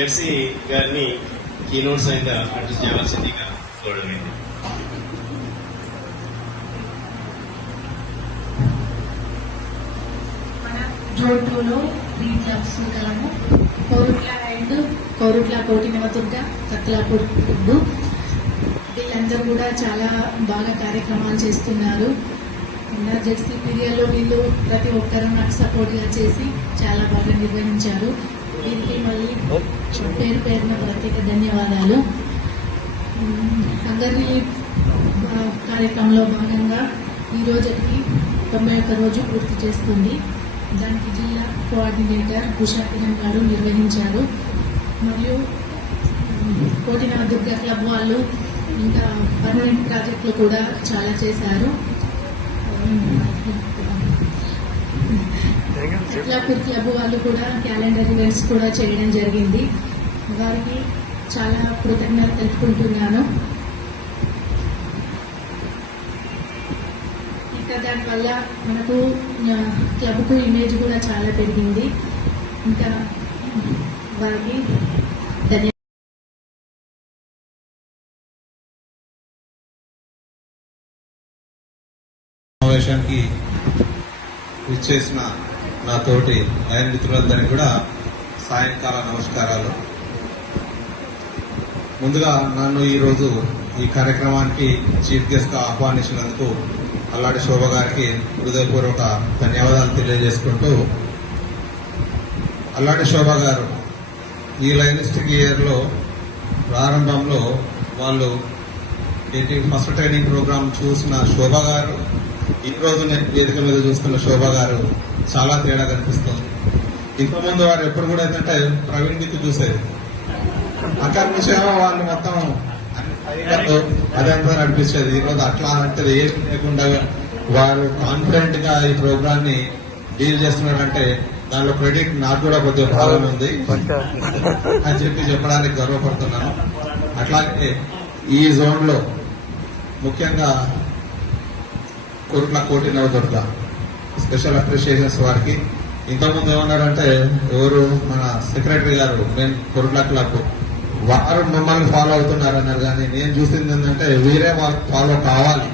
Jersey గారిని keynote sign address చేయవలసిందిగా కోరడమైంది. Zone 2లో 3 క్లబ్స్ కలము. కోరుట్ల అండ్ కోరుట్ల కోటినవదుర్గ, కత్లాపూర్. వీళ్ళందరూ కూడా చాలా బాగా కార్యక్రమాలు చేస్తున్నారు. జెర్సీ పీరియడ్లో వీళ్ళు ప్రతి ఒక్కరూ నాకు సపోర్ట్గా చేసి చాలా బాగా నిర్వహించారు. వీరికి మళ్ళీ పేరు పేరున ప్రత్యేక ధన్యవాదాలు. అందరి కార్యక్రమంలో భాగంగా ఈ రోజుకి 91 రోజు పూర్తి చేస్తుంది. దానికి జిల్లా కోఆర్డినేటర్ ఉషా కిరణ్ గారు నిర్వహించారు. మరియు కోటినవదుర్గ క్లబ్ వాళ్ళు ఇంకా పర్మనెంట్ ప్రాజెక్టులు కూడా చాలా చేశారు. కత్లాపూర్ క్లబ్ వాళ్ళు కూడా క్యాలెండర్ ఈవెంట్స్ కూడా చేయడం జరిగింది. వారికి చాలా కృతజ్ఞత తెలుపుకుంటున్నాను. ఇంకా దానివల్ల మనకు క్లబ్కు ఇమేజ్ కూడా చాలా పెరిగింది. ఇంకా వారికి సమావేశానికి ఇచ్చేసిన నా తోటి లైన్ మిత్రులందరికీ కూడా సాయంకాల నమస్కారాలు. ముందుగా నన్ను ఈరోజు ఈ కార్యక్రమానికి చీఫ్ గెస్ట్ గా ఆహ్వానించినందుకు అల్లాడి శోభ గారికి హృదయపూర్వక ధన్యవాదాలు తెలియజేసుకుంటూ, అల్లాడి శోభ గారు ఈ లైనిస్టిక్ ఇయర్ లో ప్రారంభంలో వాళ్ళు ఫస్ట్ ట్రైనింగ్ ప్రోగ్రామ్ చూసిన శోభ గారు, ఈ రోజు నేను వేదిక మీద చూస్తున్న శోభ గారు చాలా తేడా కనిపిస్తుంది. ఇంతకుముందు వారు ఎప్పుడు కూడా ఏంటంటే ప్రవీణ్ దిక్కు చూసేది, అక్కడి నుంచేమో వాళ్ళు మొత్తం అదంతా నడిపించేది. ఈరోజు అట్లా అంటే ఏం లేకుండా వారు కాన్ఫిడెంట్ గా ఈ ప్రోగ్రామ్ ని డీల్ చేస్తున్నారంటే దానిలో క్రెడిట్ నాకు కూడా కొద్దిగా భాగం ఉంది అని చెప్పడానికి గర్వపడుతున్నాను. అట్లాగే ఈ జోన్ లో ముఖ్యంగా కోరుట్ల కోటినవదుర్గ స్పెషల్ అప్రిషియేషన్స్ వారికి. ఇంతకుముందు ఏమన్నారంటే ఎవరు మన సెక్రటరీ గారు మేము కోరుట్ల క్లబ్ వారు మమ్మల్ని ఫాలో అవుతున్నారన్నారు, కానీ నేను చూసింది ఏంటంటే వీరే వాళ్ళకి ఫాలో కావాలి.